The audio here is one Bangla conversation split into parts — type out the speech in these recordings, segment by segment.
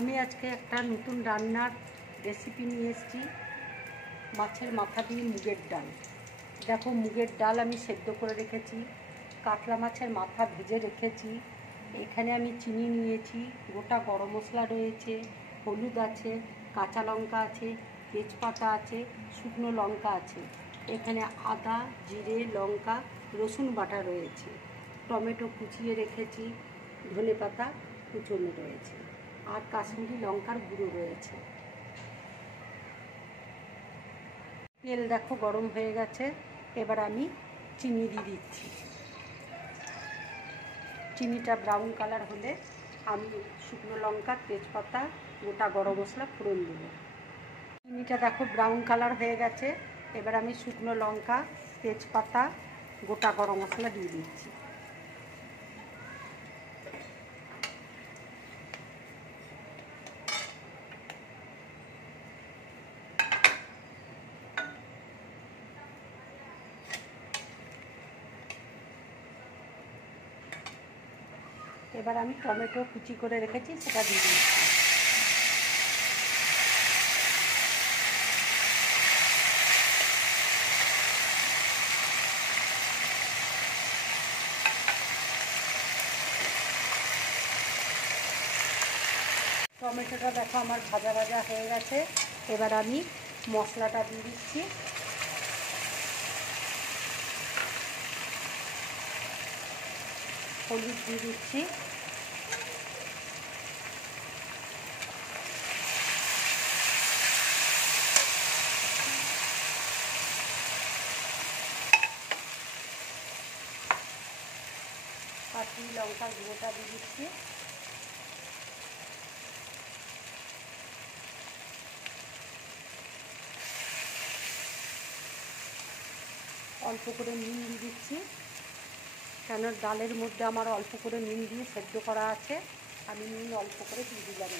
আমি আজকে একটা নতুন রান্নার রেসিপি নিয়ে এসেছি, মাছের মাথা দিয়ে মুগের ডাল। দেখো, মুগের ডাল আমি সেদ্ধ করে রেখেছি, কাতলা মাছের মাথা ভেজে রেখেছি, এখানে আমি চিনি নিয়েছি, গোটা গরম মশলা রয়েছে, হলুদ আছে, কাঁচা লঙ্কা আছে, তেজপাতা আছে, শুকনো লঙ্কা আছে, এখানে আদা, জিরে, লঙ্কা, রসুন বাটা রয়েছে, টমেটো কুচিয়ে রেখেছি, ধনেপাতা কুচনো রয়েছে, আর কাশ্মীরি লঙ্কার গুঁড়ো রয়েছে। তেল দেখো গরম হয়ে গেছে, এবার আমি চিনি দিয়ে দিচ্ছি। চিনিটা ব্রাউন কালার হলে আমি শুকনো লঙ্কা, তেজপাতা, গোটা গরম মশলা ফোড়ন দেবো। চিনিটা দেখো ব্রাউন কালার হয়ে গেছে, এবার আমি শুকনো লঙ্কা, তেজপাতা, গোটা গরম মশলা দিয়ে দিচ্ছি। এবার আমি টমেটো কুচি করে রেখেছি সেটা দিয়ে দিচ্ছি। টমেটোটা দেখো আমার ভাজা ভাজা হয়ে গেছে, এবার আমি মশলাটা দিয়ে দিচ্ছি। হলুদ দিয়ে দিচ্ছি, কাশ্মীরি লঙ্কার গুঁড়োটা দিয়ে দিচ্ছি, অল্প করে নুন দিয়ে দিচ্ছি, কেন ডালের মধ্যে আমার অল্প করে নুন দিয়ে সেদ্ধ করা আছে, আমি নুন অল্প করে দিয়ে দিলাম।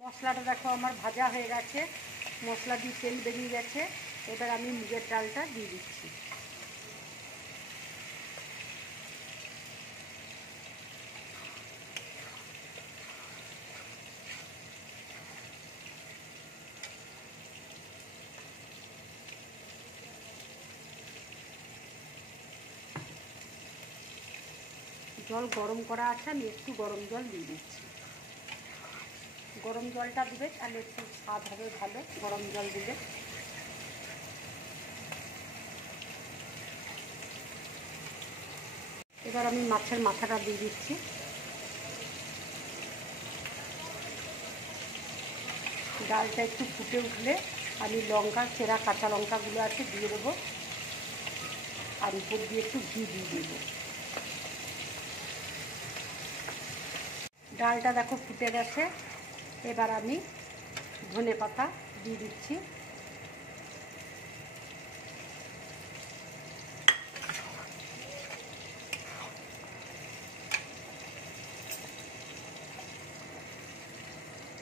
মশলাটা দেখো আমার ভাজা হয়ে গেছে, মশলা দিয়ে তেল বেরিয়ে গেছে, এবার আমি মুগের ডালটা দিয়ে দিচ্ছি। জল গরম করা আছে, আমি একটু গরম জল দিয়ে দিচ্ছি। গরম জলটা দিবে তাহলে একটু স্বাদ হবে ভালো, গরম জল দিলে। এবার আমি মাছের মাথাটা দিয়ে দিচ্ছি। ডালটা একটু ফুটে উঠলে আমি লঙ্কা, চেরা কাঁচা লঙ্কাগুলো আছে দিয়ে দেবো, আর উপর দিয়ে একটু ঘি দিয়ে দেবো। ডালটা দেখো ফুটে গেছে, এবার আমি ধনেপাতা দিয়ে দিচ্ছি।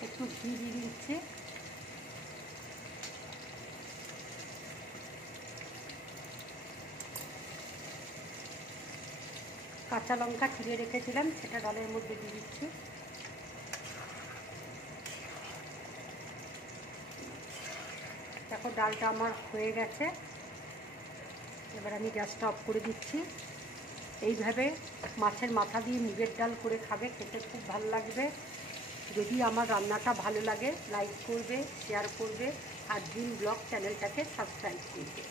একটু ঘি দিয়ে দিচ্ছি, কাঁচা লঙ্কা চিড়ে রেখেছিলাম সেটা ডালের মধ্যে দিয়ে দিচ্ছি। দেখো ডালটা আমার হয়ে গেছে, এবার আমি গ্যাসটা অফ করে দিচ্ছি। এইভাবে মাছের মাথা দিয়ে মুগের ডাল করে খাবে, খেতে খুব ভালো লাগবে। যদি আমার রান্নাটা ভালো লাগে লাইক করবে, শেয়ার করবে, আর ড্রিম ব্লগ চ্যানেলটাকে সাবস্ক্রাইব করবে।